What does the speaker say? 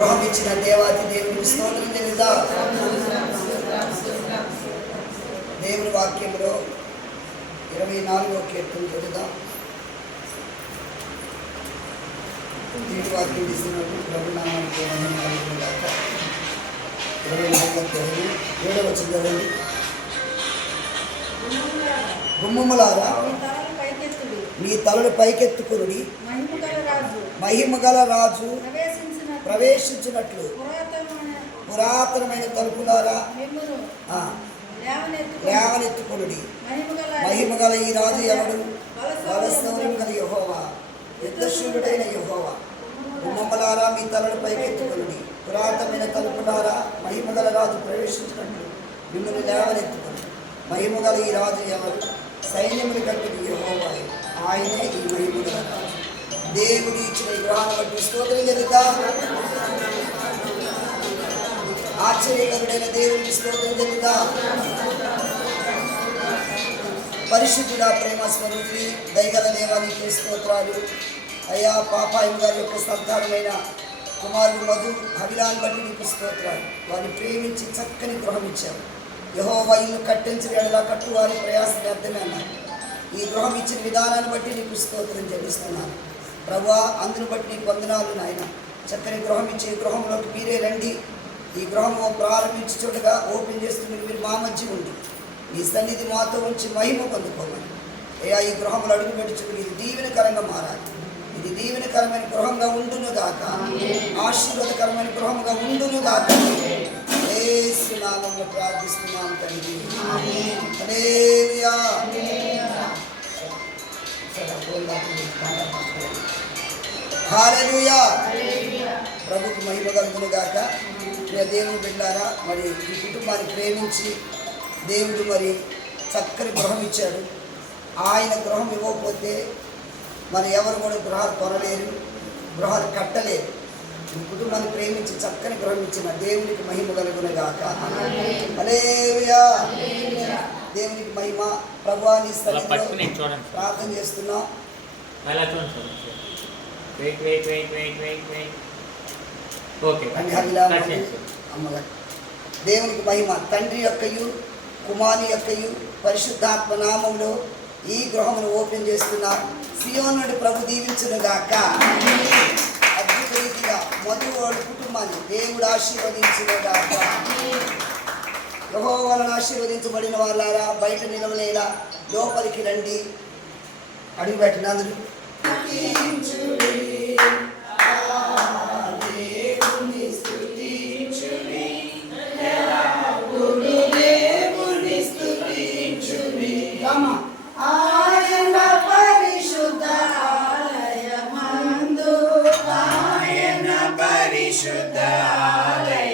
గృహం ఇచ్చిన దేవాతి దేవునికి స్తోత్రం తెలుదా దేవుని వాక్యంలో ఇరవై నాలుగో కీర్తన దేవుని వాక్యం ప్రభునామానికి కలుగుగాక. ఇరవై నాలుగో కీర్తన ఏడవ చదవండి. గుమ్మములారా మీ తలలు పైకెత్తుకురుడి మహిమగల రాజు. ప్రవేశించినట్లు. పురాతనమైన తలుపులారా? లేవనెత్తుకునుడి. మహిమగల ఈ రాజు ఎవడు? బలస్తౌర్యం గల యహోవా. యుద్ధశూరుడైన యహోవా. గుమ్మలారా మీ పైకెత్తుకునుడి. పురాతనమైన తలుపులారా? మహిమగల రాజు ప్రవేశించినట్లు. మిమ్మల్ని లేవనెత్తుకుని మహిమగల ఈ రాజు ఎవరు సైన్యములు కట్టిన యహోవా. ఆయనే ఈ మహిమగల రాజు. దేవుడు ఇచ్చిన ఈ గ్రహాన్ని బట్టి స్తోత్రం జరుగుతా ఆశ్చర్యకరుడైన దేవునికి స్తోత్రం జరుగుతా పరిశుద్ధుడ ప్రేమ స్వరూపి దయగల దేవానికి స్తోత్రాలు. అయ్యా పాపాయం గారి యొక్క సంతానమైన కుమారుడు మధు అభిలాన్ బట్టి నీకు స్తోత్రాలు. వారిని ప్రేమించి చక్కని గృహం ఇచ్చారు. యహో ఇల్లు కట్టించిన ఎడలా కట్టు వారి ప్రయాసం వ్యర్థమే అన్నారు ఈ గృహం ఇచ్చిన విధానాన్ని బట్టి నీకు స్తోత్రం చెల్లిస్తున్నాను. ప్రభా అందును బట్టి నీకు వందనాలు నాయన. చక్కని గృహం ఇచ్చే గృహంలోకి మీరే రండి. ఈ గృహం ప్రారంభించుచుండగా ఓపెన్ చేస్తున్న మీరు మా మధ్య ఉండి. మీ సన్నిధి మాతో ఉంచి మహిమ పొందుకోమని. అయ్యా ఈ గృహంలో అడుగు పెట్టుకుని ఇది దీవెనకరంగా మారాలి. ఇది దీవెనకరమైన గృహంగా ఉండును గాక. ఆశీర్వాదకరమైన గృహంగా ఉండును గాక. ఏసునామంలో ప్రార్థిస్తున్నాం తండ్రి. ప్రభుకు మహిమ కలుగును గాక. ప్రియ దేవుని బిడ్డారా మరి ఈ కుటుంబాన్ని ప్రేమించి దేవుడు మరి చక్కని గృహం ఇచ్చాడు. ఆయన గృహం ఇవ్వకపోతే మరి ఎవరు కూడా గృహాలు కొనలేరు గృహాలు కట్టలేరు. ఈ కుటుంబాన్ని ప్రేమించి చక్కని గృహం ఇచ్చిన దేవునికి మహిమ కలుగును గాక. దేవునికి మహిమ. ప్రభువాని అలా పట్టుకుని చూడండి? ప్రార్థన చేస్తున్నాం. Wait wait wait wait wait wait. దేవునికి మహిమ. తండ్రి యొక్కయు కుమారి యొక్కయు పరిశుద్ధాత్మ నామంలో ఈ గృహమును ఓపెన్ చేస్తున్న. సియోనుడి ప్రభు దీవించును గాక. అద్భుత రీతిగా మధువాడు కుటుంబాన్ని దేవుడు ఆశీర్వదించును గాక. యెహోవాను ఆశీర్వదించబడిన వాళ్ళారా బయట నిలవలేలా లోపలికి రండి. అడుగు పెట్టిన should die.